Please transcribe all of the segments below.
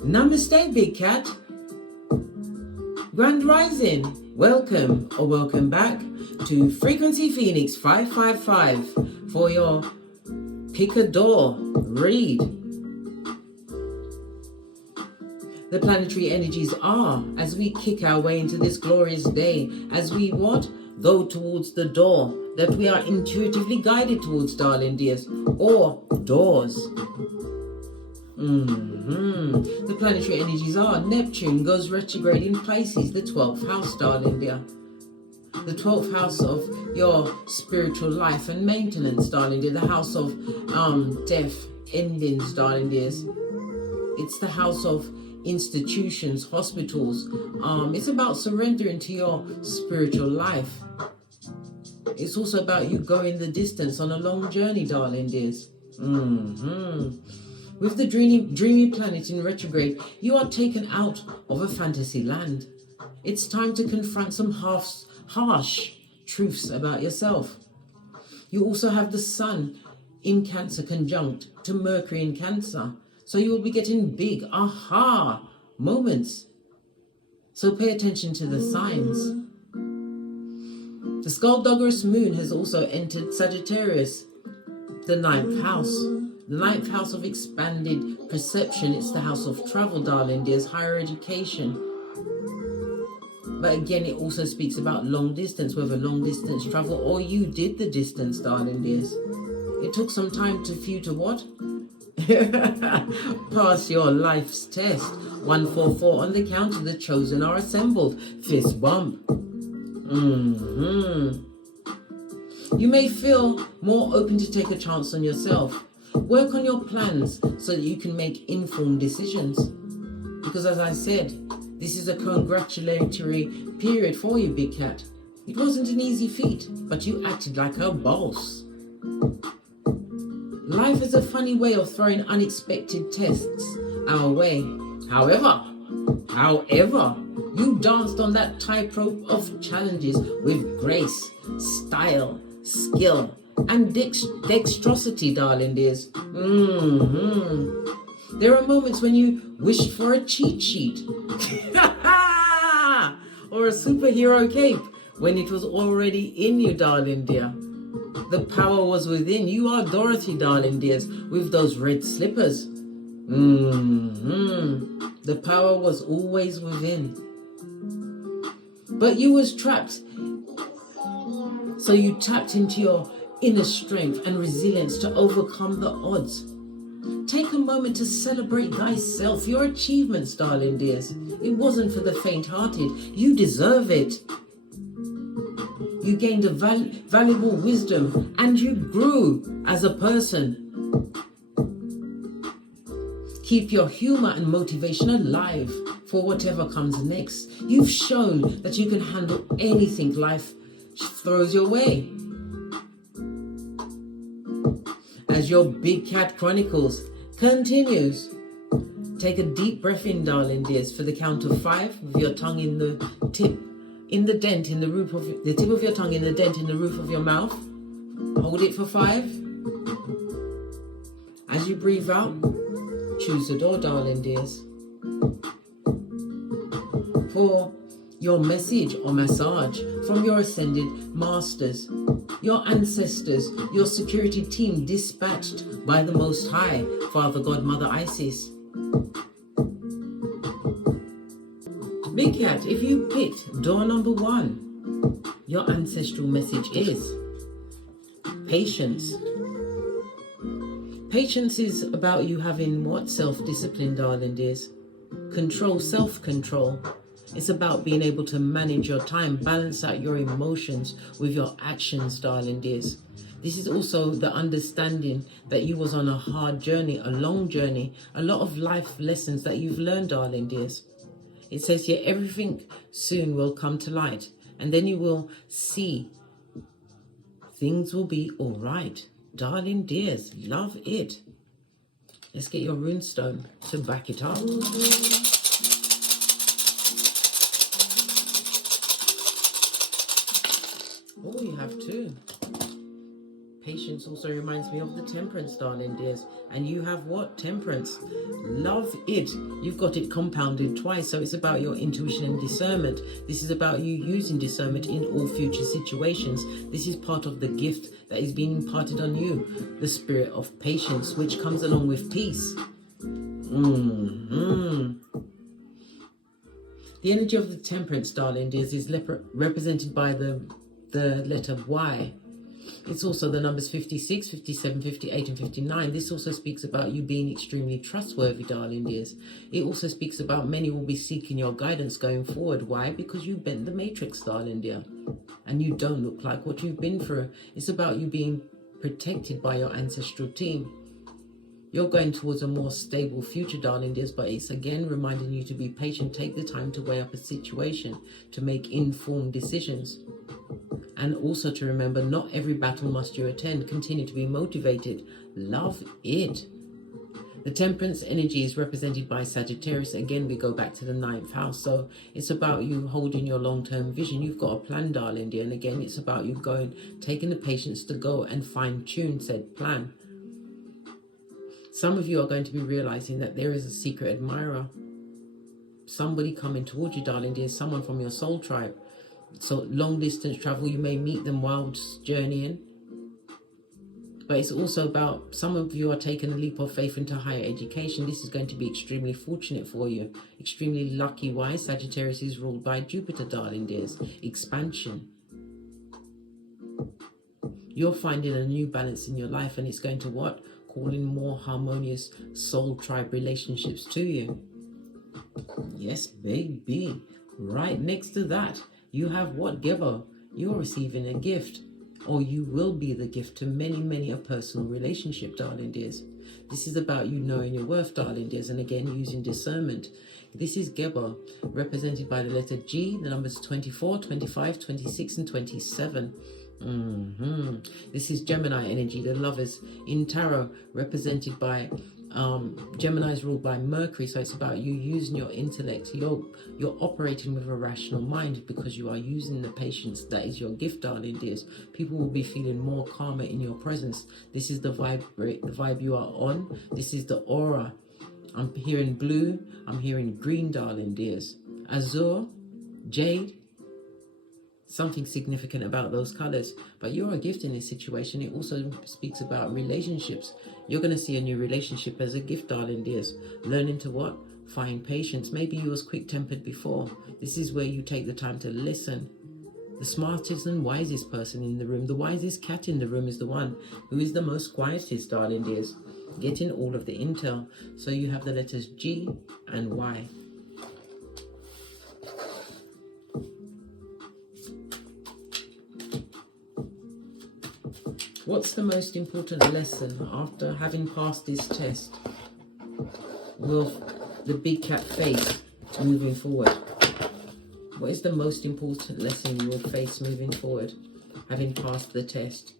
Namaste, Big Cat. Grand Rising. Welcome or welcome back to Frequency Phoenix 555 for your Pick a Door read. The planetary energies are as we kick our way into this glorious day, as we what? Go towards the door that we are intuitively guided towards, darling dears, or doors. The planetary energies are Neptune goes retrograde in Pisces, the 12th house, darling dear. The 12th house of your spiritual life and maintenance, darling dear. The house of death, endings, darling dears. It's the house of institutions, hospitals. It's about surrendering to your spiritual life. It's also about you going the distance on a long journey, darling dears. With the dreamy planet in retrograde, you are taken out of a fantasy land. It's time to confront some harsh truths about yourself. You also have the Sun in Cancer conjunct to Mercury in Cancer. So you will be getting big aha moments. So pay attention to the signs. The Skullduggerous moon has also entered Sagittarius, the 9th house. The 9th house of expanded perception. It's the house of travel, darling dears, higher education. But again, it also speaks about long distance, whether long distance travel or you did the distance, darling dears. It took some time for you to what? Pass your life's test. 144 on the counter. The chosen are assembled. Fist bump. You may feel more open to take a chance on yourself. Work on your plans so that you can make informed decisions. Because as I said, this is a congratulatory period for you, Big Cat. It wasn't an easy feat, but you acted like a boss. Life is a funny way of throwing unexpected tests our way. However, you danced on that tightrope of challenges with grace, style, skill, and dexterosity, darling dears. There are moments when you wished for a cheat sheet or a superhero cape when it was already in you, darling dear. The power was within. You are Dorothy, darling dears, with those red slippers. The power was always within. But you was trapped. So you tapped into your inner strength and resilience to overcome the odds. Take a moment to celebrate thyself, your achievements, darling dears. It wasn't for the faint-hearted. You deserve it. You gained a valuable wisdom and you grew as a person. Keep your humor and motivation alive for whatever comes next. You've shown that you can handle anything life throws your way. As your Big Cat Chronicles continues, take a deep breath in, darling dears, for the count of 5 with your tongue in the tip. In the dent in the roof of the tip of your tongue in the dent in the roof of your mouth. Hold it for 5. As you breathe out, choose the door, darling dears. For your message or massage from your ascended masters, your ancestors, your security team dispatched by the Most High, Father God, Mother Isis. Big Cat, if you picked door number 1, your ancestral message is patience. Patience is about you having what? Self-discipline, darling dears. Control, self-control. It's about being able to manage your time, balance out your emotions with your actions, darling dears. This is also the understanding that you was on a hard journey, a long journey, a lot of life lessons that you've learned, darling dears. It says here, everything soon will come to light, and then you will see things will be all right. Darling dears, love it. Let's get your runestone to back it up. Oh, you have 2. Patience Temperance also reminds me of the Temperance, darling dears. And you have what? Temperance. Love it. You've got it compounded twice. So it's about your intuition and discernment. This is about you using discernment in all future situations. This is part of the gift that is being imparted on you. The spirit of patience, which comes along with peace. The energy of the Temperance, darling dears, is represented by the letter Y. It's also the numbers 56, 57, 58 and 59. This also speaks about you being extremely trustworthy, darling dears. It also speaks about many will be seeking your guidance going forward. Why? Because you bent the matrix, darling dear. And you don't look like what you've been through. It's about you being protected by your ancestral team. You're going towards a more stable future, darling dears, but it's again reminding you to be patient. Take the time to weigh up a situation, to make informed decisions. And also to remember, not every battle must you attend. Continue to be motivated. Love it. The Temperance energy is represented by Sagittarius. Again, we go back to the 9th house. So it's about you holding your long-term vision. You've got a plan, darling dear. And again, it's about you taking the patience to go and fine-tune said plan. Some of you are going to be realizing that there is a secret admirer. Somebody coming towards you, darling dear. Someone from your soul tribe. So long distance travel, you may meet them while journeying. But it's also about some of you are taking a leap of faith into higher education. This is going to be extremely fortunate for you. Extremely lucky. Why? Sagittarius is ruled by Jupiter, darling dears. Expansion. You're finding a new balance in your life, and it's going to what? Call in more harmonious soul tribe relationships to you. Yes, baby. Right next to that, you have what? Giver. You're receiving a gift, or you will be the gift to many a personal relationship, darling dears. This is about you knowing your worth, darling dears, and again using discernment. This is Geber, represented by the letter G, the numbers 24, 25, 26 and 27. This is Gemini energy, the lovers in tarot, represented by Gemini is ruled by Mercury. So it's about you using your intellect. You're operating with a rational mind because you are using the patience that is your gift, darling dears. People will be feeling more calmer in your presence. This is the vibe you are on. This is the aura. I'm hearing blue, I'm hearing green, darling dears. Azure, jade, something significant about those colors. But you're a gift in this situation. It also speaks about relationships. You're going to see a new relationship as a gift, darling dears. Learning to what? Find patience. Maybe you was quick-tempered before. This is where you take the time to listen. The smartest and wisest person in the room, the wisest cat in the room is the one who is the most quietest, darling dears. Getting all of the intel. So you have the letters G and Y. What's the most important lesson after having passed this test? Will the big cat face moving forward? What is the most important lesson you will face moving forward, having passed the test?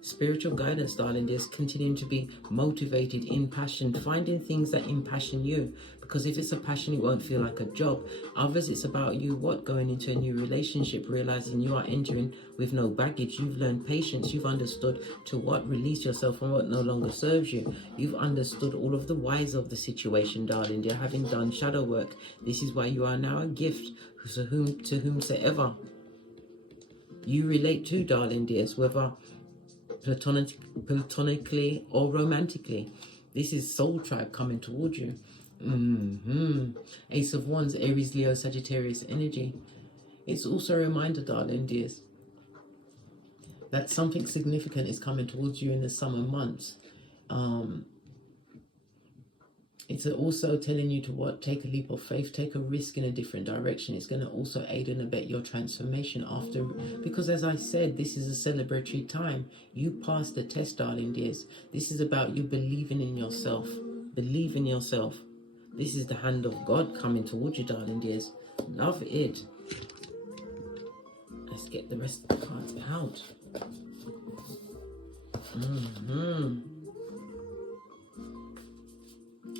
Spiritual guidance, darling dears, continuing to be motivated, impassioned, finding things that impassion you. Because if it's a passion, it won't feel like a job. Others, it's about you, going into a new relationship, realizing you are entering with no baggage. You've learned patience. You've understood to release yourself from what no longer serves you. You've understood all of the whys of the situation, darling dear, having done shadow work. This is why you are now a gift to whomsoever you relate to, darling dears, whether platonically or romantically. This is soul tribe coming towards you. Ace of Wands, Aries, Leo, Sagittarius energy. It's also a reminder, darling dears, that something significant is coming towards you in the summer months. It's also telling you to take a leap of faith, take a risk in a different direction. It's going to also aid and abet your transformation after, because as I said, this is a celebratory time. You passed the test, darling dears. This is about you believing in yourself. Believe in yourself. This is the hand of God coming towards you, darling dears. Love it. Let's get the rest of the cards out.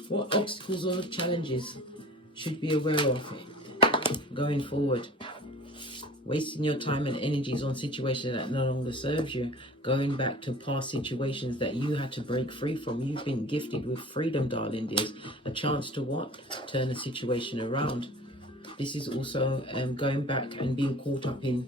What obstacles or challenges should be aware of going forward? Wasting your time and energies on situations that no longer serves you. Going back to past situations that you had to break free from. You've been gifted with freedom, darling dears. A chance to what? Turn a situation around. This is also going back and being caught up in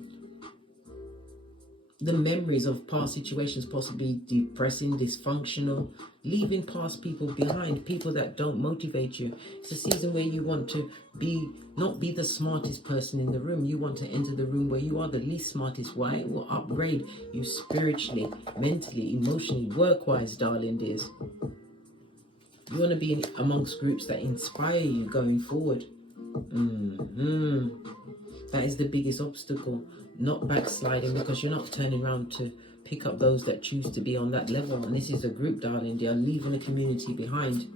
the memories of past situations, possibly depressing, dysfunctional, leaving past people behind, people that don't motivate you. It's a season where you want to not be the smartest person in the room. You want to enter the room where you are the least smartest. Why? It will upgrade you spiritually, mentally, emotionally, work-wise, darling dears. You want to be amongst groups that inspire you going forward. That is the biggest obstacle. Not backsliding, because you're not turning around to pick up those that choose to be on that level. And this is a group, darling dear, leaving the community behind,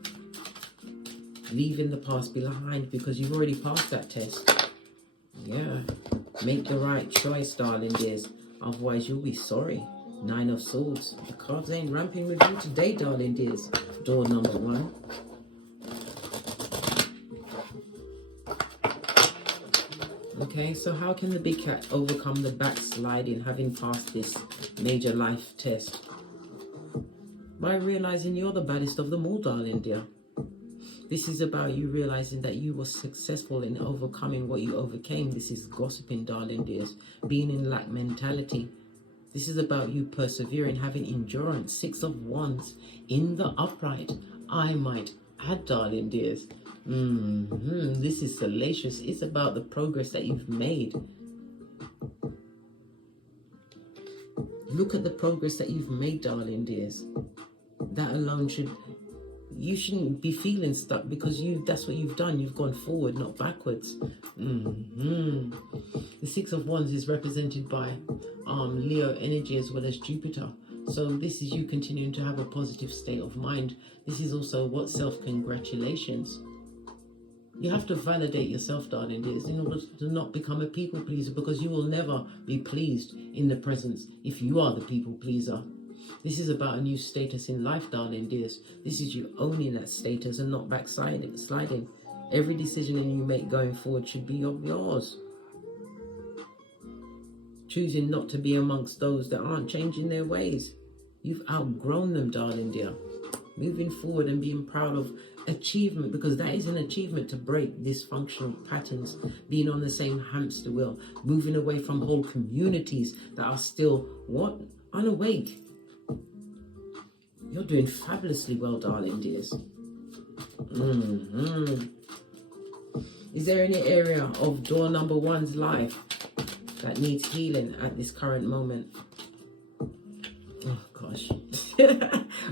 leaving the past behind, because you've already passed that test. Yeah, make the right choice, darling dears, otherwise you'll be sorry. 9 of Swords. The cards ain't ramping with you today, darling dears. Door number 1. Okay, so how can the big cat overcome the backsliding, having passed this major life test? By realizing you're the baddest of them all, darling dear. This is about you realizing that you were successful in overcoming what you overcame. This is gossiping, darling dears. Being in lack mentality. This is about you persevering, having endurance. 6 of Wands in the upright. I might add, darling dears. This is salacious. It's about the progress that you've made. Look at the progress that you've made, darling dears. That alone you shouldn't be feeling stuck, because that's what you've done. You've gone forward, not backwards. The 6 of Wands is represented by Leo energy as well as Jupiter. So this is you continuing to have a positive state of mind. This is also what self-congratulations. You have to validate yourself, darling dears, in order to not become a people pleaser, because you will never be pleased in the presence if you are the people pleaser. This is about a new status in life, darling dears. This is you owning that status and not backsliding. Every decision that you make going forward should be of yours. Choosing not to be amongst those that aren't changing their ways. You've outgrown them, darling dear. Moving forward and being proud of achievement, because that is an achievement, to break dysfunctional patterns, being on the same hamster wheel, moving away from whole communities that are still unawake. You're doing fabulously well, darling dears. Is there any area of door number 1's life that needs healing at this current moment? Oh gosh.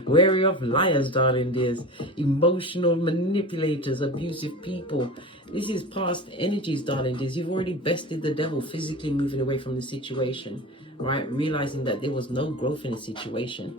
Wary of liars, darling dears. Emotional manipulators, abusive people. This is past energies, darling dears. You've already bested the devil, physically moving away from the situation, right? Realizing that there was no growth in the situation.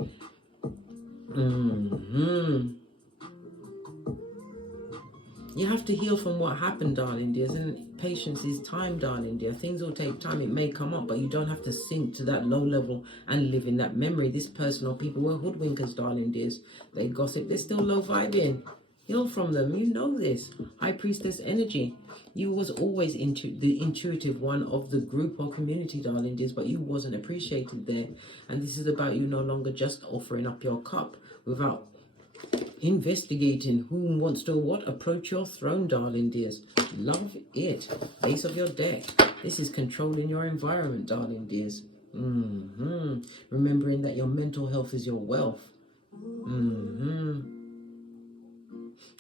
You have to heal from what happened, darling dears, and patience is time, darling dear. Things will take time. It may come up, but you don't have to sink to that low level and live in that memory. This person or people were hoodwinkers, darling dears. They gossip. They're still low vibing. Heal from them. You know this. High Priestess energy. You was always the intuitive one of the group or community, darling dears, but you wasn't appreciated there. And this is about you no longer just offering up your cup without investigating who wants to approach your throne, darling dears. Love it. Ace of your deck. This is controlling your environment, darling dears. Remembering that your mental health is your wealth.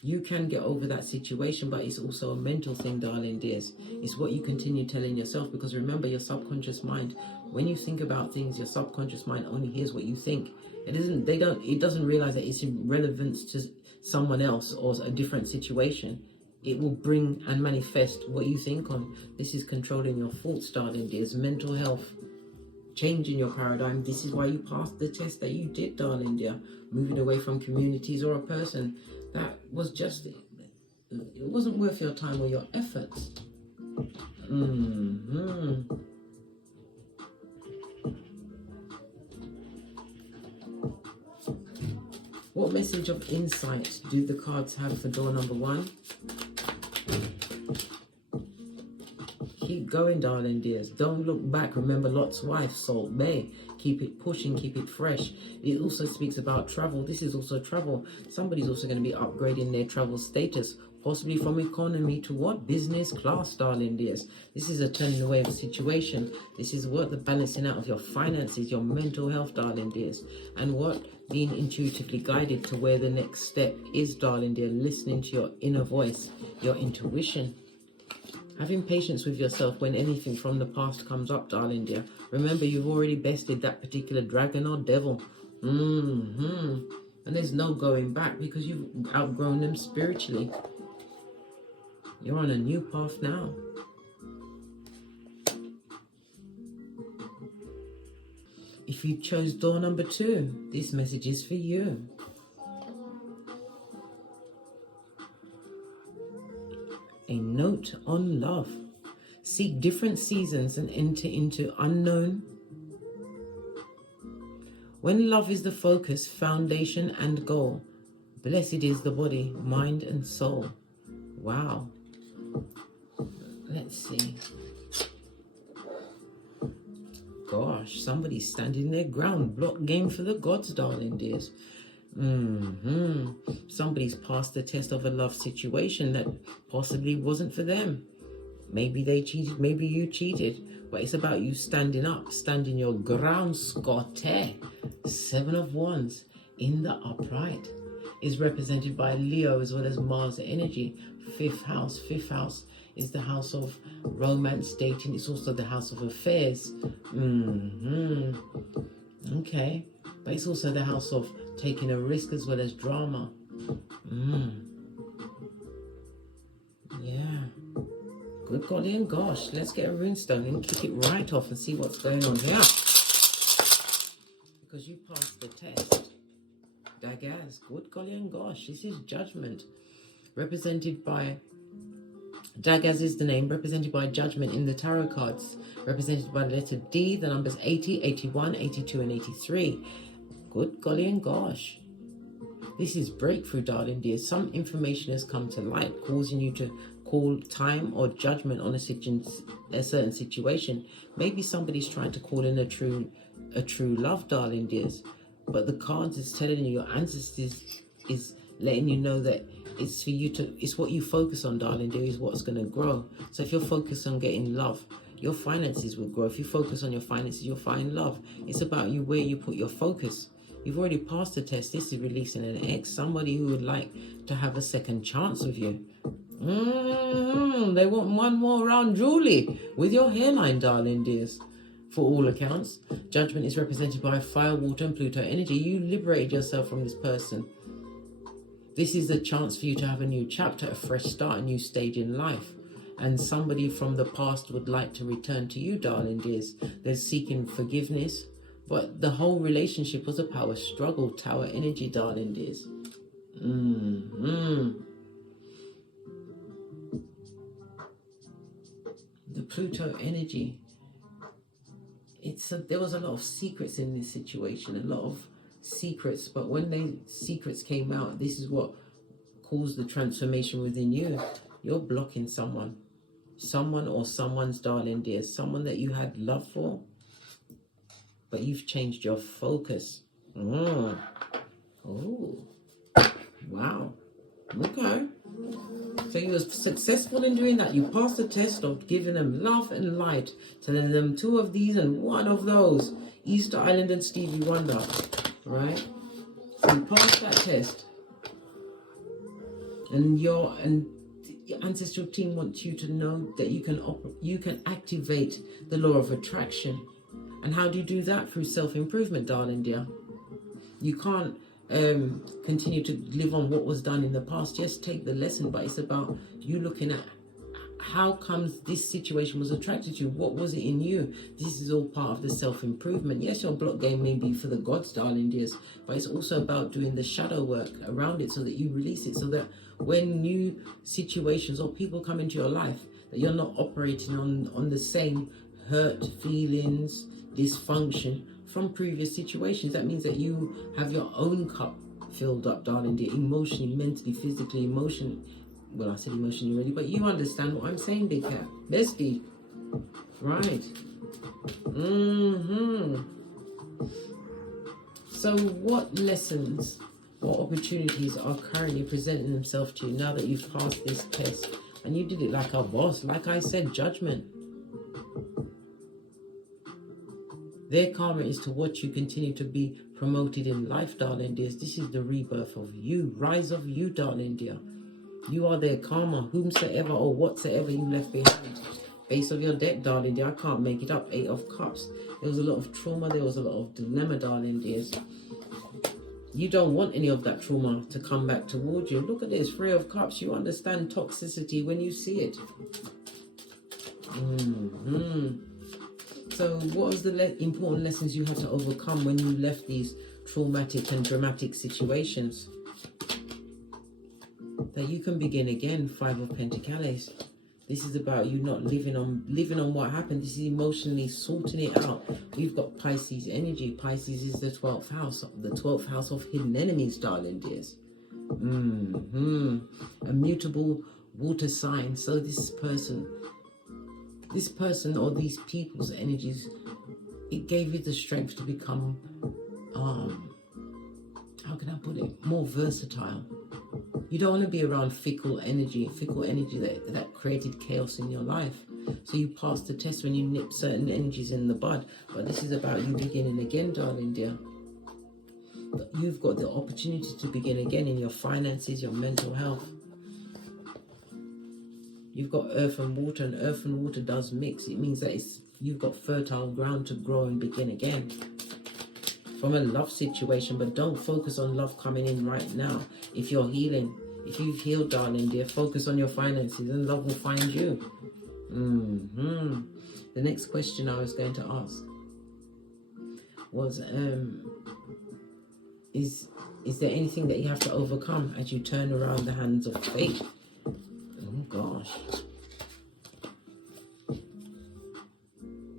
You can get over that situation, but it's also a mental thing, darling dears. It's what you continue telling yourself, because remember, your subconscious mind, when you think about things, your subconscious mind only hears what you think. It doesn't realize that it's in relevance to someone else or a different situation. It will bring and manifest what you think on. This is controlling your thoughts, darling dears. Mental health, changing your paradigm. This is why you passed the test that you did, darling dear. Moving away from communities or a person that was just, it wasn't worth your time or your efforts. What message of insight do the cards have for door number 1? Keep going, darling dears. Don't look back. Remember Lot's wife, Salt Bay. Keep it pushing, keep it fresh. It also speaks about travel. This is also travel. Somebody's also going to be upgrading their travel status, possibly from economy to what? Business class, darling dears. This is a turning away of a situation. This is what the balancing out of your finances, your mental health, darling dears. And what? Being intuitively guided to where the next step is, darling dear. Listening to your inner voice, your intuition. Having patience with yourself when anything from the past comes up, darling dear. Remember, you've already bested that particular dragon or devil. And there's no going back because you've outgrown them spiritually. You're on a new path now. If you chose door number 2, this message is for you. A note on love. Seek different seasons and enter into unknown. When love is the focus, foundation and goal, blessed is the body, mind and soul. Wow. Let's see. Gosh, somebody's standing their ground. Block game for the gods, darling dears. Somebody's passed the test of a love situation that possibly wasn't for them. Maybe they cheated, maybe you cheated, but it's about you standing up, standing your ground, Scotty. 7 of Wands in the upright is represented by Leo as well as Mars energy. 5th house is the house of romance, dating. It's also the house of affairs. Okay, but it's also the house of taking a risk as well as drama. Yeah. Good golly and gosh. Let's get a runestone and kick it right off and see what's going on here. Because you passed the test. Dagaz. Good golly and gosh. This is judgment. Represented by... Dagaz is the name, represented by judgment in the tarot cards. Represented by the letter D, the numbers 80, 81, 82 and 83. Good golly and gosh. This is breakthrough, darling dear. Some information has come to light, causing you to call time or judgment on a certain situation. Maybe somebody's trying to call in a true love, darling dears. But the cards is telling you, your ancestors is letting you know that it's for you to, it's what you focus on, darling dear, is what's going to grow. So if you're focused on getting love, your finances will grow. If you focus on your finances, you'll find love. It's about you, where you put your focus. You've already passed the test. This is releasing an ex, somebody who would like to have a second chance with you. They want one more round, Julie, with your hairline, darling dears. For all accounts, judgment is represented by fire, water and Pluto energy. You liberated yourself from this person. This is the chance for you to have a new chapter, a fresh start, a new stage in life. And somebody from the past would like to return to you, darling dears. They're seeking forgiveness. But the whole relationship was a power struggle, tower energy, darling dears. The Pluto energy. There was a lot of secrets in this situation, a lot of secrets. But when the secrets came out, this is what caused the transformation within you. You're blocking someone or someone's, darling dear, someone that you had love for. But you've changed your focus. Oh, wow. Okay. So you were successful in doing that. You passed the test of giving them love and light. Telling them 2 of these and 1 of those. Easter Island and Stevie Wonder. Right? So you passed that test. And your ancestral team wants you to know that you can activate the law of attraction. And how do you do that? Through self-improvement, darling dear. You can't continue to live on what was done in the past. Just take the lesson, but it's about you looking at how comes this situation was attracted to you. What was it in you? This is all part of the self-improvement. Yes, your block game may be for the gods, darling dears, but it's also about doing the shadow work around it so that you release it, so that when new situations or people come into your life, that you're not operating on the same hurt feelings, dysfunction from previous situations. That means that you have your own cup filled up, darling dear, emotionally, mentally, physically, emotionally. Well, I said emotionally already, but you understand what I'm saying, big cat. Bestie. Right. So what lessons or opportunities are currently presenting themselves to you now that you've passed this test? And you did it like a boss. Like I said, judgment. Their karma is to watch you continue to be promoted in life, darling dears. This is the rebirth of you. Rise of you, darling dear. You are their karma, whomsoever or whatsoever you left behind. Base of your deck, darling dear. I can't make it up. 8 of Cups. There was a lot of trauma. There was a lot of dilemma, darling dears. You don't want any of that trauma to come back towards you. Look at this. 3 of Cups. You understand toxicity when you see it. So what was the important lessons you had to overcome when you left these traumatic and dramatic situations? That you can begin again. 5 of Pentacles. This is about you not living on what happened. This is emotionally sorting it out. We've got Pisces energy. Pisces is the 12th house. The 12th house of hidden enemies, darling dears. A mutable water sign. So this person or these people's energies, it gave you the strength to become, how can I put it, more versatile. You don't want to be around fickle energy that created chaos in your life. So you pass the test when you nip certain energies in the bud. But this is about you beginning again, darling dear. You've got the opportunity to begin again in your finances, your mental health. You've got earth and water does mix. It means that you've got fertile ground to grow and begin again. From a love situation, but don't focus on love coming in right now. If you're healing, if you've healed, darling dear, focus on your finances and love will find you. The next question I was going to ask was, is there anything that you have to overcome as you turn around the hands of fate? Oh gosh.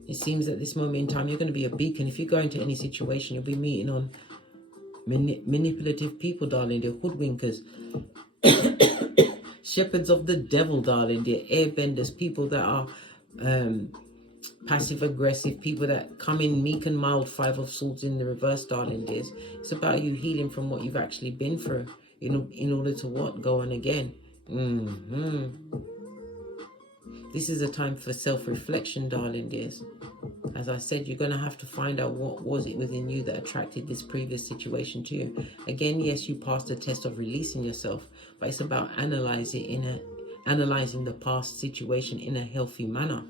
It seems at this moment in time, you're going to be a beacon. If you go into any situation, you'll be meeting on manipulative people, darling dear, hoodwinkers, shepherds of the devil, darling dear, airbenders, people that are passive-aggressive, people that come in meek and mild, 5 of Swords in the reverse, darling dears. It's about you healing from what you've actually been through in order to what? Go on again. This is a time for self-reflection, darling dears. As I said, you're going to have to find out what was it within you that attracted this previous situation to you. Again, yes, you passed the test of releasing yourself, but it's about analyzing the past situation in a healthy manner.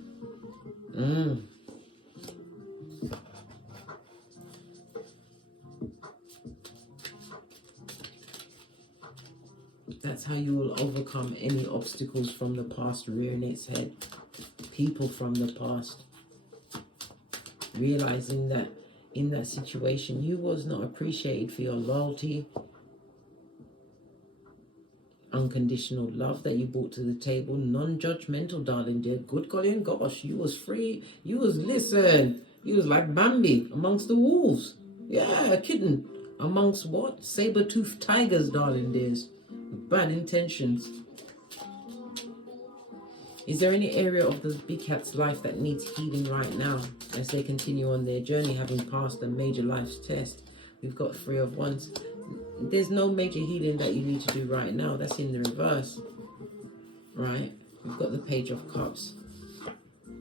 That's how you will overcome any obstacles from the past rearing its head. People from the past. Realizing that in that situation, you was not appreciated for your loyalty, unconditional love that you brought to the table, non-judgmental, darling dear. Good golly and gosh, you was free. You was, listen, you was like Bambi amongst the wolves. Yeah, a kitten amongst what? Saber-toothed tigers, darling dears. Bad intentions. Is there any area of the big cat's life that needs healing right now as they continue on their journey, having passed a major life's test? We've got 3 of Wands. There's no major healing that you need to do right now. That's in the reverse, right? We've got the Page of Cups.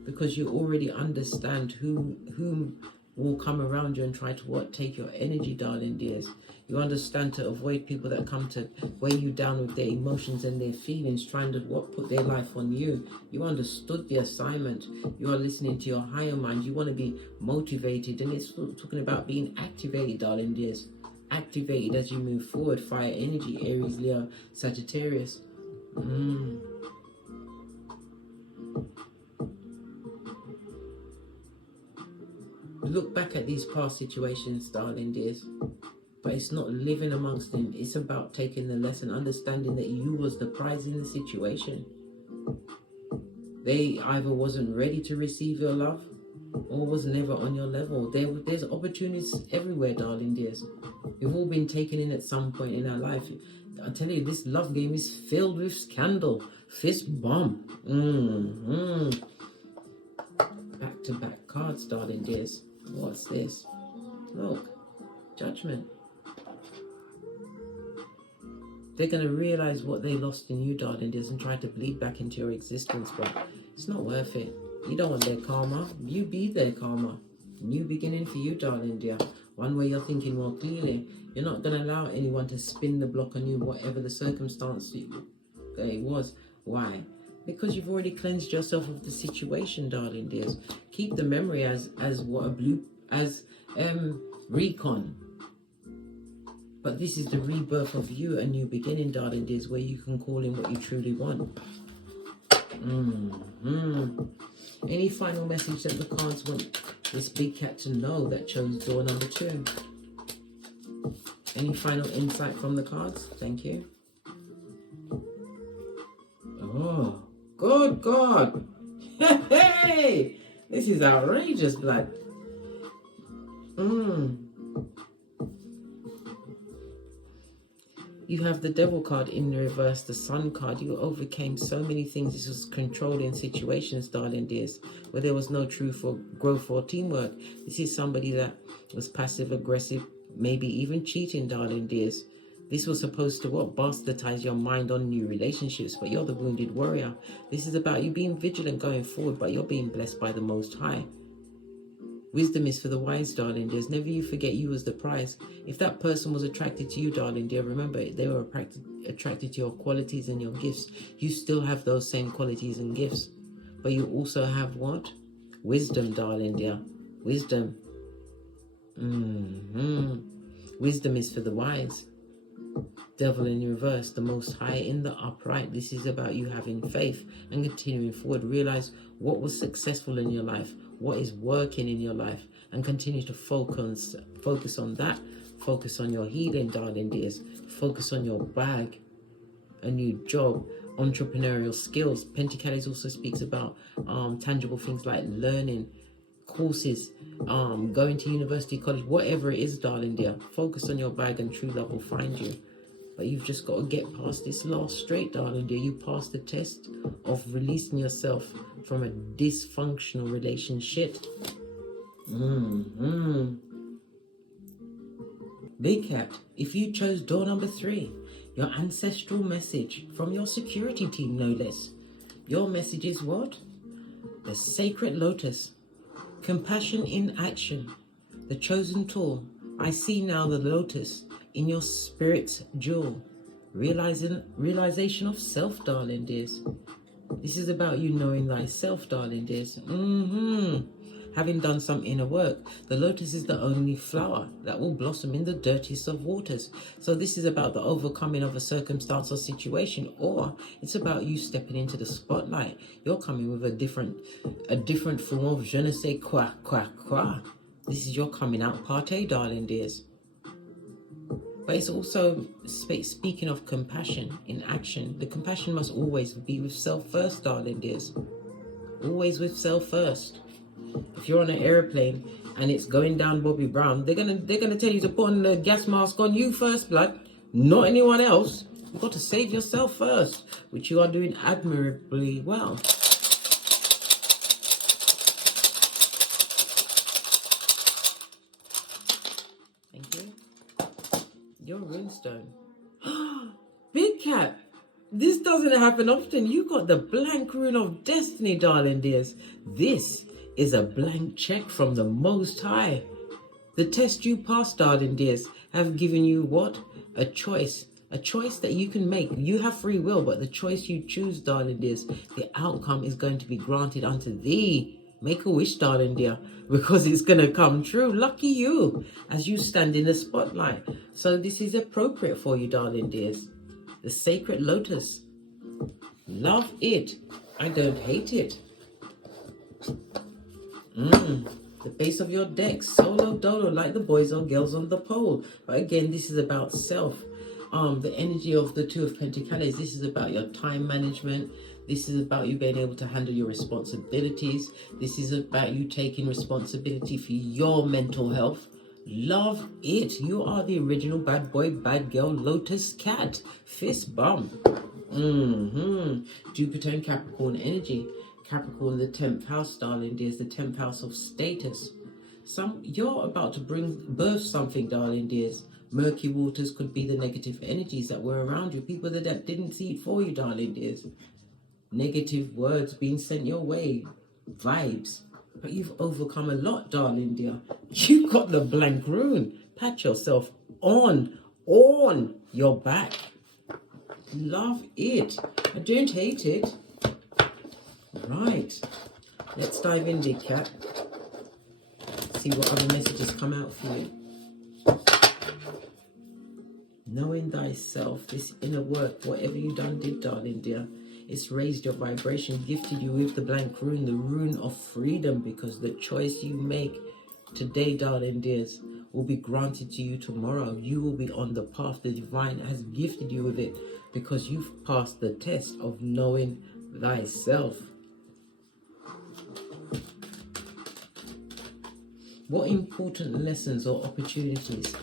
Because you already understand whom will come around you and try to take your energy, darling dears. You understand to avoid people that come to weigh you down with their emotions and their feelings, trying to put their life on you. You understood the assignment. You are listening to your higher mind. You want to be motivated, and it's talking about being activated, darling dears. Activated as you move forward. Fire energy, Aries, Leo, Sagittarius. Look back at these past situations, darling dears. But it's not living amongst them. It's about taking the lesson, understanding that you was the prize in the situation. They either wasn't ready to receive your love or was never on your level. There's opportunities everywhere, darling dears. We've all been taken in at some point in our life. I tell you, this love game is filled with scandal, fist bump. Back-to-back cards, darling dears. What's this? Look, Judgment. They're going to realize what they lost in you, darling dears, and try to bleed back into your existence, but it's not worth it. You don't want their karma. You be their karma. New beginning for you, darling dear. One way you're thinking more clearly. You're not going to allow anyone to spin the block on you, whatever the circumstance it was. Why? Because you've already cleansed yourself of the situation, darling dears. Keep the memory as recon. But this is the rebirth of you, a new beginning, darling dears, where you can call in what you truly want. Any final message that the cards want this big cat to know that chose door number 2? Any final insight from the cards? Thank you. Oh, good God. Hey, this is outrageous, blood. You have the Devil card in reverse, the Sun card. You overcame so many things. This was controlling situations, darling dears, where there was no true for growth or teamwork. This is somebody that was passive aggressive, maybe even cheating, darling dears. This was supposed to what? Bastardize your mind on new relationships, but you're the wounded warrior. This is about you being vigilant going forward, but you're being blessed by the Most High. Wisdom is for the wise, darling dears. Never you forget you was the prize. If that person was attracted to you, darling dear, remember they were attracted to your qualities and your gifts. You still have those same qualities and gifts. But you also have what? Wisdom, darling dear. Wisdom. Wisdom is for the wise. Devil in reverse, the Most High in the upright. This is about you having faith and continuing forward. Realize what was successful in your life, what is working in your life, and continue to focus on that. Focus on your healing, darling dears. Focus on your bag, a new job, entrepreneurial skills. Pentacles also speaks about tangible things like learning, courses, going to university, college, whatever it is, darling dear. Focus on your bag and true love will find you. But you've just got to get past this last straight, darling dear. You passed the test of releasing yourself from a dysfunctional relationship. Big cat, if you chose door number 3, your ancestral message from your security team, no less. Your message is what? The sacred lotus. Compassion in action. The chosen tool. I see now the lotus in your spirit's jewel. Realization of self, darling dears. This is about you knowing thyself, darling dears. Having done some inner work. The lotus is the only flower that will blossom in the dirtiest of waters. So this is about the overcoming of a circumstance or situation, or it's about you stepping into the spotlight. You're coming with a different form of je ne sais quoi. This is your coming out party, darling dears. But it's also speaking of compassion in action. The compassion must always be with self first, darling dears. Always with self first. If you're on an airplane and it's going down Bobby Brown, they're gonna tell you to put on the gas mask on you first, blood, not anyone else. You've got to save yourself first, which you are doing admirably well. Thank you. Your runestone. Big cat. This doesn't happen often. You got the blank rune of destiny, darling dears. This is a blank check from the Most High. The test you passed, darling dears, have given you what? A choice. A choice that you can make. You have free will, but the choice you choose, darling dears, the outcome is going to be granted unto thee. Make a wish, darling dear, because it's going to come true. Lucky you, as you stand in the spotlight. So this is appropriate for you, darling dears. The sacred lotus. Love it. I don't hate it. The base of your deck. Solo dolo, like the boys or girls on the pole. But again, this is about self. The energy of the Two of Pentacles. This is about your time management. This is about you being able to handle your responsibilities. This is about you taking responsibility for your mental health. Love it. You are the original bad boy, bad girl, lotus cat. Fist bump. Jupiter and Capricorn energy. Capricorn, the 10th house, darling dears, the 10th house of status. You're about to birth something, darling dears. Murky waters could be the negative energies that were around you, people that didn't see it for you, darling dears. Negative words being sent your way, vibes. But you've overcome a lot, darling dear. You got the blank rune. Pat yourself on your back. Love it. I don't hate it. Right. Let's dive in, big cat. See what other messages come out for you. Knowing thyself, this inner work, whatever you did, darling dear, it's raised your vibration, gifted you with the blank rune, the rune of freedom, because the choice you make today, darling dears, will be granted to you tomorrow. You will be on the path. The divine has gifted you with it because you've passed the test of knowing thyself. What important lessons or opportunities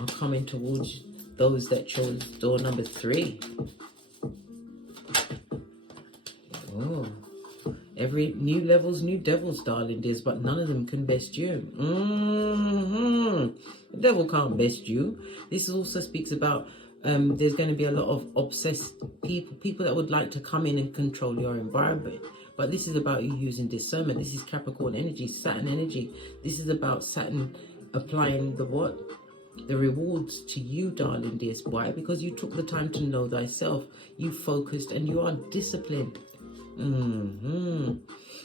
are coming towards those that chose door number 3? Oh, every new levels, new devils, darling dears, but none of them can best you. The devil can't best you. This also speaks about there's going to be a lot of obsessed people that would like to come in and control your environment. But this is about you using discernment. This is Capricorn energy, Saturn energy. This is about Saturn applying the what? The rewards to you, darling dears. Why? Because you took the time to know thyself. You focused and you are disciplined.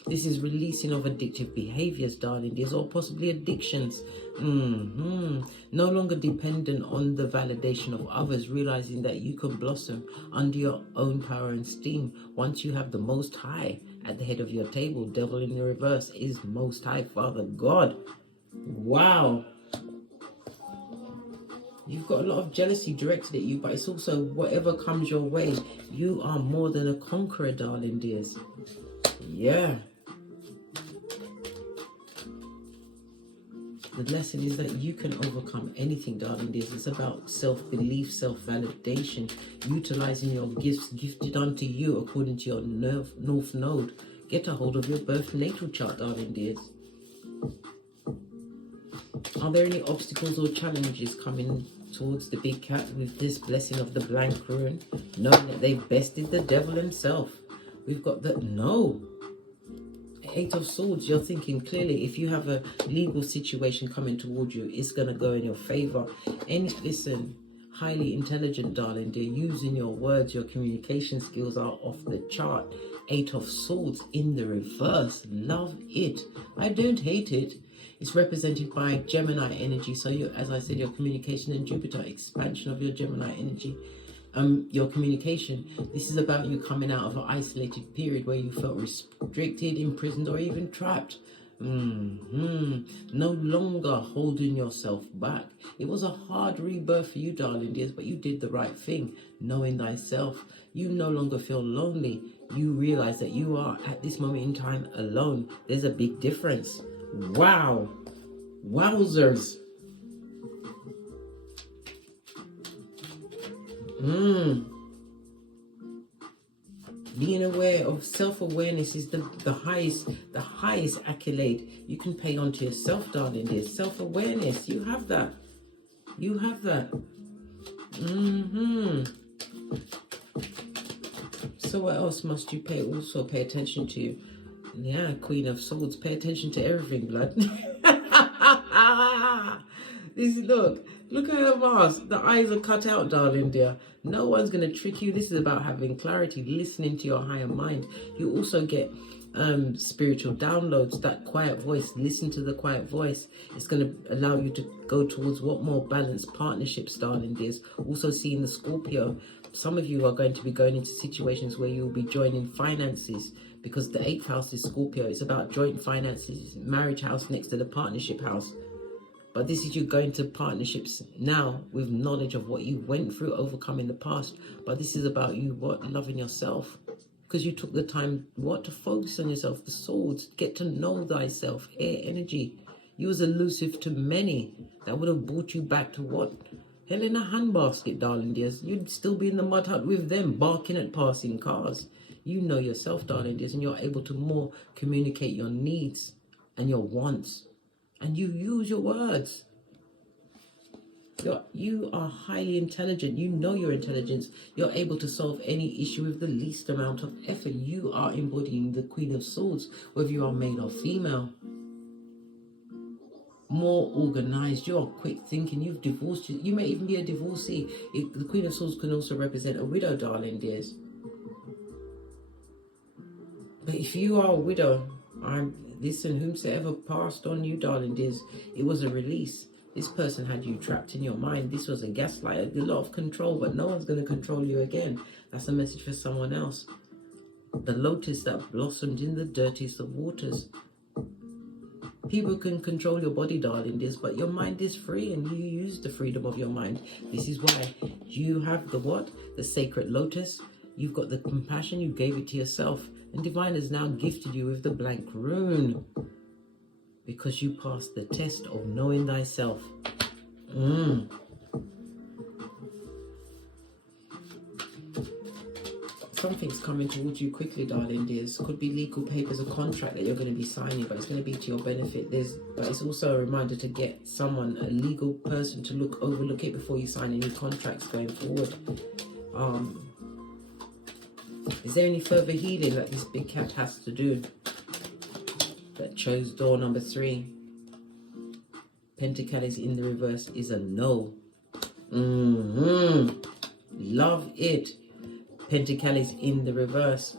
This is releasing of addictive behaviors, darling dears, or possibly addictions. No longer dependent on the validation of others, realizing that you can blossom under your own power and steam once you have the Most High at the head of your table. Devil in the reverse is Most High Father God. Wow. You've got a lot of jealousy directed at you, but it's also whatever comes your way. You are more than a conqueror, darling dears. Yeah. The lesson is that you can overcome anything, darling dears. It's about self-belief, self-validation, utilizing your gifts gifted unto you according to your North Node. Get a hold of your birth natal chart, darling dears. Are there any obstacles or challenges coming towards the big cat with this blessing of the blank rune, knowing that they've bested the devil himself? We've got the no. 8 of Swords, you're thinking clearly. If you have a legal situation coming towards you, it's going to go in your favor. Listen, highly intelligent, darling dear, using your words, your communication skills are off the chart. 8 of Swords in the reverse. Love it. I don't hate it. It's represented by Gemini energy. So, as I said, your communication and Jupiter, expansion of your Gemini energy. Your communication. This is about you coming out of an isolated period where you felt restricted, imprisoned, or even trapped. No longer holding yourself back. It was a hard rebirth for you, darling dears, but you did the right thing. Knowing thyself, you no longer feel lonely. You realize that you are at this moment in time alone. There's a big difference. Wow. Wowzers. Being aware of self-awareness is the highest accolade you can pay onto yourself, darling dear. Self-awareness, you have that. You have that. So what else must you also pay attention to? Yeah, Queen of Swords, pay attention to everything, blood. Look at her mask. The eyes are cut out, darling dear. No one's going to trick you. This is about having clarity, listening to your higher mind. You also get spiritual downloads, that quiet voice. Listen to the quiet voice. It's going to allow you to go towards what more balanced partnerships, darling dears. Also seeing the Scorpio. Some of you are going to be going into situations where you'll be joining finances, because the 8th house is Scorpio. It's about joint finances, marriage house next to the partnership house. But this is you going to partnerships now with knowledge of what you went through, overcoming the past. But this is about you, loving yourself. Because you took the time, to focus on yourself. The Swords, get to know thyself. Air energy. You was elusive to many. That would have brought you back to what? Hell in a handbasket, darling dears. You'd still be in the mud hut with them, barking at passing cars. You know yourself, darling dears, and you're able to more communicate your needs and your wants. And you use your words. You are highly intelligent. You know your intelligence. You're able to solve any issue with the least amount of effort. You are embodying the Queen of Swords, whether you are male or female. More organized. You're quick thinking. You've divorced. You may even be a divorcee. The Queen of Swords can also represent a widow, darling dears. But if you are a widow, listen, whomsoever passed on you, darling dears, it was a release. This person had you trapped in your mind. This was a gaslight, a lot of control, but no one's going to control you again. That's a message for someone else. The lotus that blossomed in the dirtiest of waters. People can control your body, darling dears, but your mind is free, and you use the freedom of your mind. This is why you have the what? The sacred lotus. You've got the compassion. You gave it to yourself. And Divine has now gifted you with the blank rune. Because you passed the test of knowing thyself. Something's coming towards you quickly, darling dears. Could be legal papers, a contract that you're going to be signing, but it's going to be to your benefit. But it's also a reminder to get someone, a legal person, to overlook it before you sign any contracts going forward. Is there any further healing that this big cat has to do? That chose door number 3. Pentacles in the reverse is a no. Love it. Pentacles in the reverse.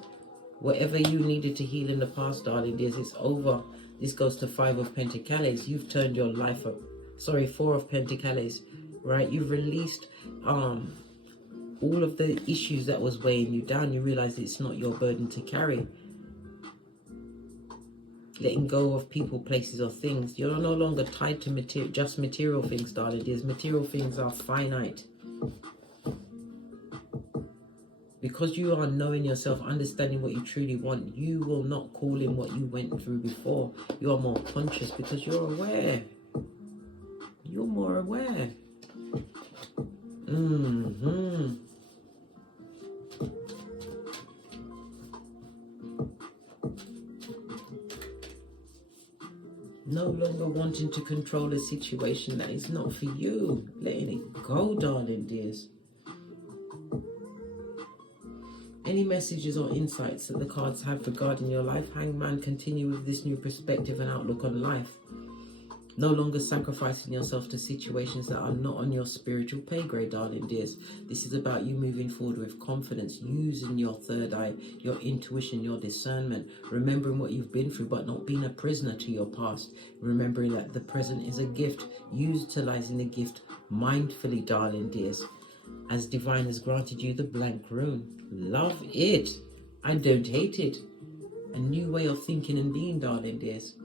Whatever you needed to heal in the past, darling dears, it's over. This goes to 5 of Pentacles. You've turned your life up. Sorry, 4 of Pentacles. Right? You've released all of the issues that was weighing you down. You realize it's not your burden to carry. Letting go of people, places, or things. You're no longer tied to just material things, darling dears. Material things are finite. Because you are knowing yourself, understanding what you truly want, you will not call in what you went through before. You are more conscious because you're aware. You're more aware. No longer wanting to control a situation that is not for you. Letting it go, darling dears. Any messages or insights that the cards have regarding your life? Hangman, continue with this new perspective and outlook on life. No longer sacrificing yourself to situations that are not on your spiritual pay grade, darling dears. This is about you moving forward with confidence, using your third eye, your intuition, your discernment, remembering what you've been through, but not being a prisoner to your past. Remembering that the present is a gift, utilizing the gift mindfully, darling dears, as Divine has granted you the blank rune. Love it. I don't hate it. A new way of thinking and being, darling dears.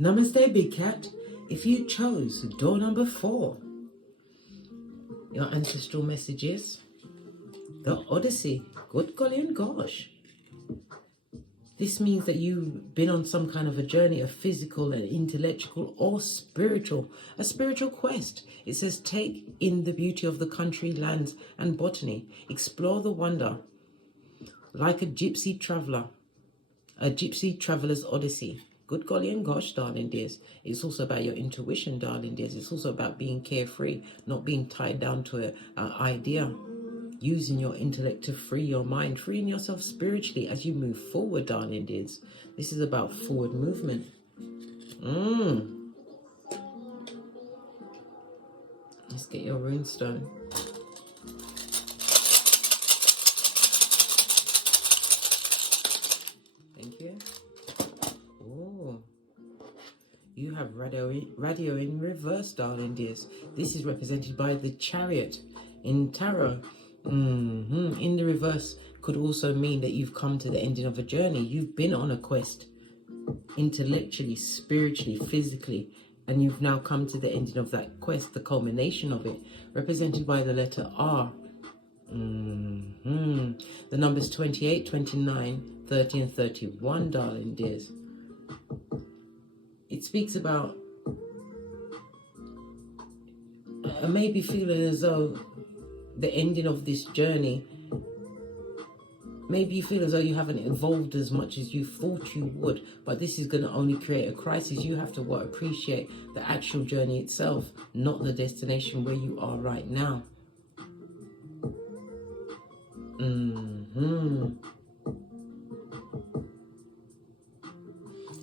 Namaste, big cat. If you chose door number 4, your ancestral message is the Odyssey. Good golly and gosh. This means that you've been on some kind of a journey, a physical and intellectual or spiritual, a spiritual quest. It says, take in the beauty of the country, lands and botany. Explore the wonder like a gypsy traveler, a gypsy traveler's odyssey. Good golly and gosh, darling dears. It's also about your intuition, darling dears. It's also about being carefree, not being tied down to an idea. Using your intellect to free your mind, freeing yourself spiritually as you move forward, darling dears. This is about forward movement. Let's get your runestone. Thank you. Oh, you have radio in reverse, darling dears. This is represented by the Chariot in tarot. In the reverse could also mean that you've come to the ending of a journey. You've been on a quest, intellectually, spiritually, physically, and you've now come to the ending of that quest, the culmination of it, represented by the letter R. The numbers 28, 29, 30 and 31, darling dears. It speaks about maybe feeling as though the ending of this journey, maybe you feel as though you haven't evolved as much as you thought you would, but this is going to only create a crisis. You have to appreciate the actual journey itself, not the destination where you are right now.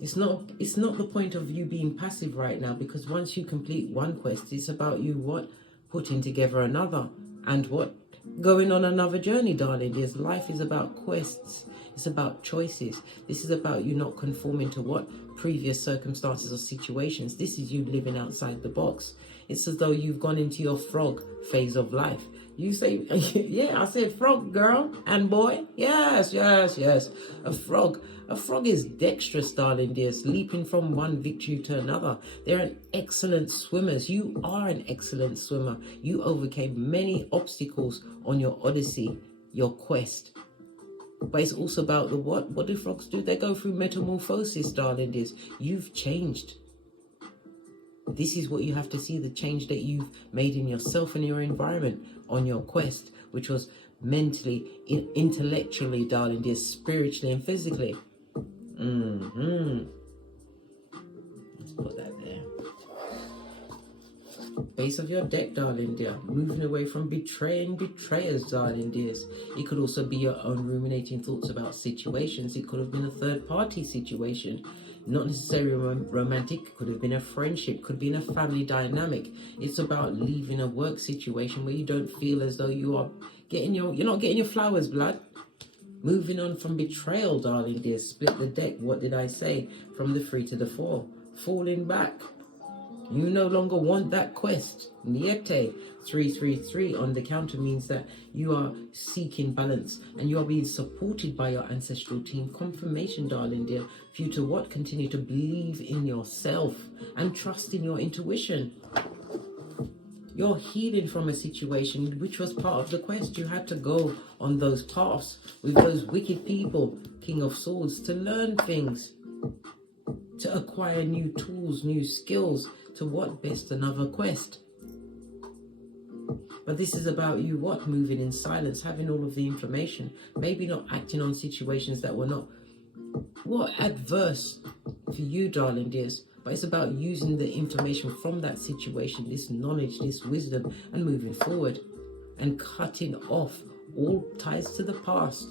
It's not the point of you being passive right now, because once you complete one quest, it's about you putting together another, and going on another journey, darling. Life is about quests. It's about choices. This is about you not conforming to previous circumstances or situations. This is you living outside the box. It's as though you've gone into your frog phase of life. You say, yeah, I said frog, girl and boy. Yes. A frog is dexterous, darling dears, leaping from one victory to another. They're an excellent swimmers. You are an excellent swimmer. You overcame many obstacles on your odyssey, your quest. But it's also about the what? What do frogs do? They go through metamorphosis, darling dears. You've changed. This is what you have to see, the change that you've made in yourself and your environment on your quest, which was mentally, intellectually, darling dear, spiritually and physically. Let's put that there. Base of your deck, darling dear. Moving away from betraying betrayers, darling dears. It could also be your own ruminating thoughts about situations. It could have been a third-party situation. Not necessarily romantic, could have been a friendship, could be in a family dynamic. It's about leaving a work situation where you don't feel as though you're not getting your flowers, blood. Moving on from betrayal, darling dear. Split the deck. What did I say? From the 3 to the 4. Falling back. You no longer want that quest. Niete. 333 on the counter means that you are seeking balance and you are being supported by your ancestral team. Confirmation, darling dear, for you to continue to believe in yourself and trust in your intuition. You're healing from a situation which was part of the quest. You had to go on those paths with those wicked people, King of Swords, to learn things, to acquire new tools, new skills, to best another quest. But this is about you moving in silence, having all of the information, maybe not acting on situations that were not adverse for you, darling dears, but it's about using the information from that situation, this knowledge, this wisdom, and moving forward and cutting off all ties to the past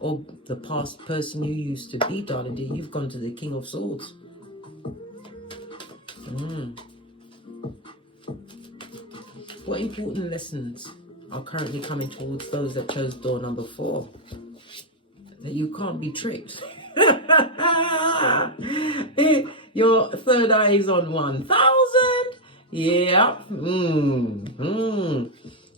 or the past person you used to be, darling dear. You've gone to the King of Swords. What important lessons are currently coming towards those that chose door number 4? That you can't be tricked. Your third eye is on 1,000. Yeah.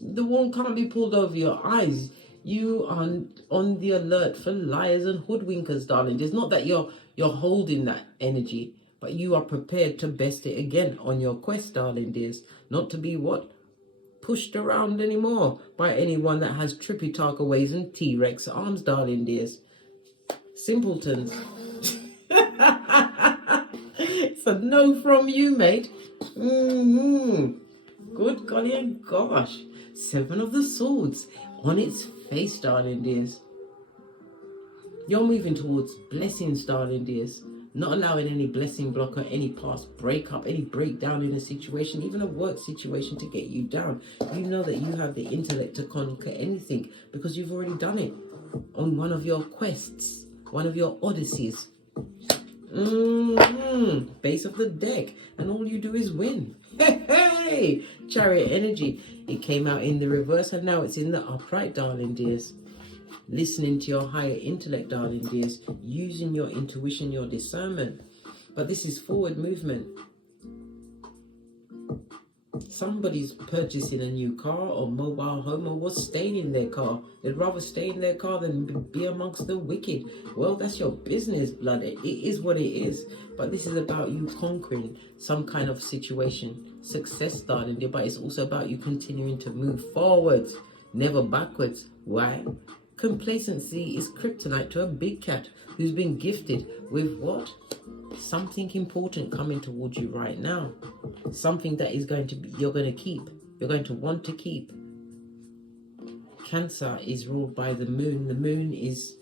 The wool can't be pulled over your eyes. You are on the alert for liars and hoodwinkers, darling. It's not that you're holding that energy, but you are prepared to best it again on your quest, darling dears. Not to be pushed around anymore by anyone that has trippy talker ways and T-Rex arms, darling dears. Simpletons. It's a no from you, mate. Good golly and gosh. 7 of the Swords on its face, darling dears. You're moving towards blessings, darling dears. Not allowing any blessing block or any past breakup, any breakdown in a situation, even a work situation to get you down. You know that you have the intellect to conquer anything because you've already done it on one of your quests, one of your odysseys. Base of the deck, and all you do is win. Hey, Chariot energy. It came out in the reverse and now it's in the upright, darling dears. Listening to your higher intellect, darling dears, using your intuition, your discernment. But this is forward movement. Somebody's purchasing a new car or mobile home or was staying in their car. They'd rather stay in their car than be amongst the wicked. Well, that's your business, blood. It is what it is. But this is about you conquering some kind of situation. Success, darling dear, but it's also about you continuing to move forwards, never backwards. Why? Complacency is kryptonite to a big cat who's been gifted with what? Something important coming towards you right now. Something that is going to be, you're going to keep. You're going to want to keep. Cancer is ruled by the moon. The moon is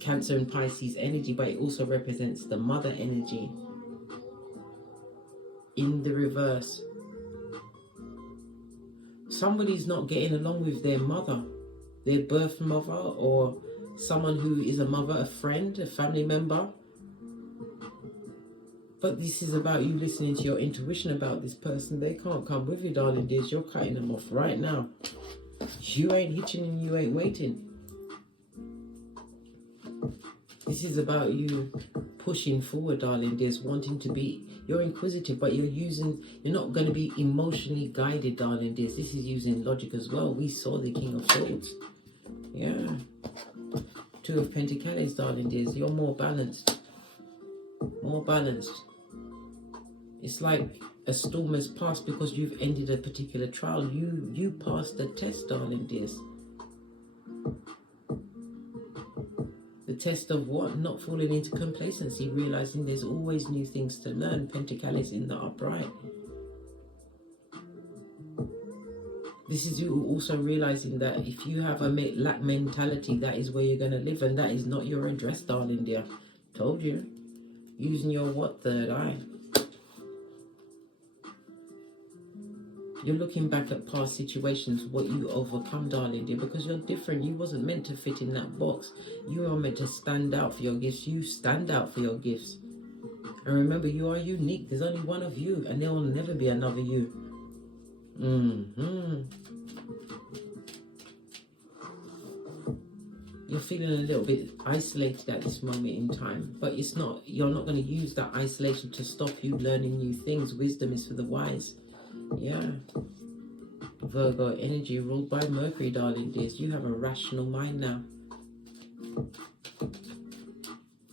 Cancer and Pisces energy, but it also represents the mother energy in the reverse. Somebody's not getting along with their mother, their birth mother, or someone who is a mother, a friend, a family member. But this is about you listening to your intuition about this person. They can't come with you, darling dears. You're cutting them off right now. You ain't hitching and you ain't waiting. This is about you pushing forward, darling dears, wanting to be, you're inquisitive, but you're not going to be emotionally guided, darling dears. This is using logic as well. We saw the King of Swords. Yeah. Two of Pentacles, darling dears. You're more balanced. More balanced. It's like a storm has passed because you've ended a particular trial. You passed the test, darling dears. The test of what? Not falling into complacency, realizing there's always new things to learn. Pentacles in the upright. This is you also realizing that if you have a lack mentality, that is where you're going to live, and that is not your address, darling dear. Told you. Using your what? Third eye. You're looking back at past situations, what you overcome, darling dear, because you're different. You wasn't meant to fit in that box. You are meant to stand out for your gifts. You stand out for your gifts. And remember, you are unique. There's only one of you, and there will never be another you. You're feeling a little bit isolated at this moment in time, but it's not. You're not going to use that isolation to stop you learning new things. Wisdom is for the wise. Yeah. Virgo energy ruled by Mercury, darling dears. You have a rational mind now.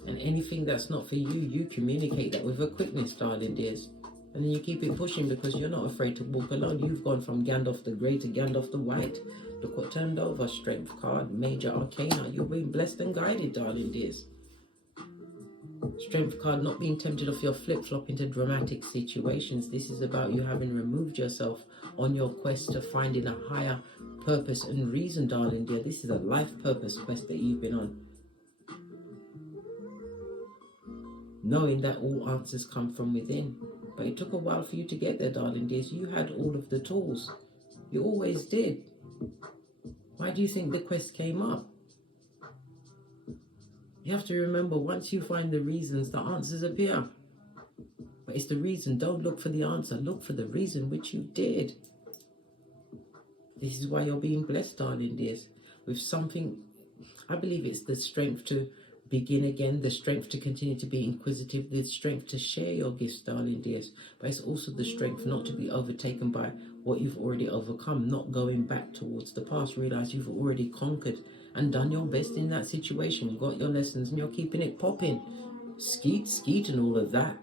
And anything that's not for you, you communicate that with a quickness, darling dears. And then you keep it pushing because you're not afraid to walk alone. You've gone from Gandalf the Grey to Gandalf the White. Look what turned over. Strength card, Major Arcana. You're being blessed and guided, darling dears. Strength card, not being tempted off your flip-flop into dramatic situations. This is about you having removed yourself on your quest to finding a higher purpose and reason, darling dear. This is a life purpose quest that you've been on. Knowing that all answers come from within. But it took a while for you to get there, darling dears. You had all of the tools. You always did. Why do you think the quest came up? You have to remember, once you find the reasons, the answers appear. But it's the reason. Don't look for the answer. Look for the reason which you did. This is why you're being blessed, darling dears. With something, I believe it's the strength to begin again, the strength to continue to be inquisitive, the strength to share your gifts, darling dears. But it's also the strength not to be overtaken by what you've already overcome, not going back towards the past. Realize you've already conquered and done your best in that situation. You got your lessons and you're keeping it popping. Skeet and all of that.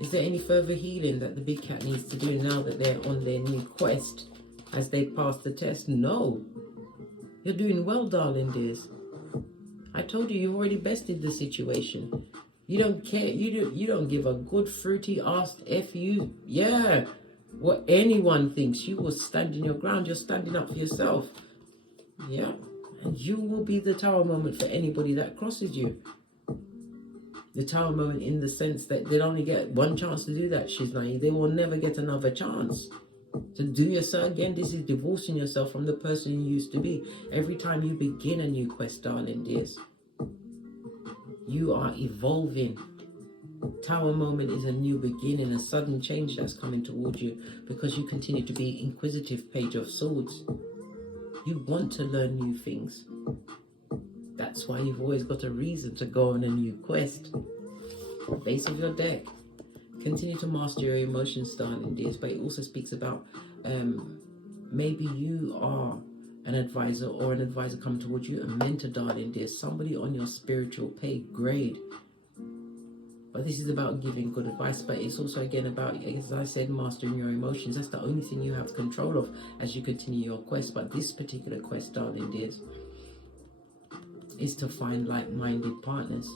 Is there any further healing that the big cat needs to do now that they're on their new quest as they pass the test? No. You're doing well, darling dears. I told you, you've already bested the situation. You don't care. You don't give a good fruity ass F you. Yeah. What anyone thinks. You will stand in your ground. You're standing up for yourself. Yeah. And you will be the tower moment for anybody that crosses you. The tower moment in the sense that they'll only get one chance to do that, Shiznai. They will never get another chance. To do yourself again, this is divorcing yourself from the person you used to be. Every time you begin a new quest, darling dears, you are evolving. Tower moment is a new beginning, a sudden change that's coming towards you because you continue to be inquisitive, Page of Swords. You want to learn new things. That's why you've always got a reason to go on a new quest. Base of your deck. Continue to master your emotions, darling dears. But it also speaks about maybe you are an advisor or an advisor coming towards you, a mentor, darling dears. Somebody on your spiritual pay grade. But this is about giving good advice. But it's also, again, about, as I said, mastering your emotions. That's the only thing you have control of as you continue your quest. But this particular quest, darling dears, is to find like-minded partners.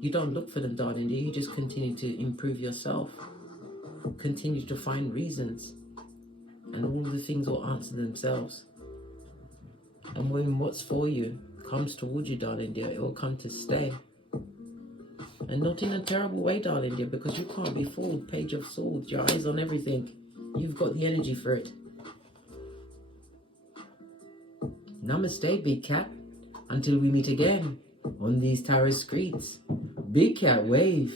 You don't look for them, darling dear. You just continue to improve yourself. continue to find reasons, and all the things will answer themselves. And when what's for you comes towards you, darling dear, it will come to stay. And not in a terrible way, darling dear, because you can't be fooled. Page of Swords, your eyes on everything. You've got the energy for it. Namaste, big cat. Until we meet again on these tarot streets. Big cat wave.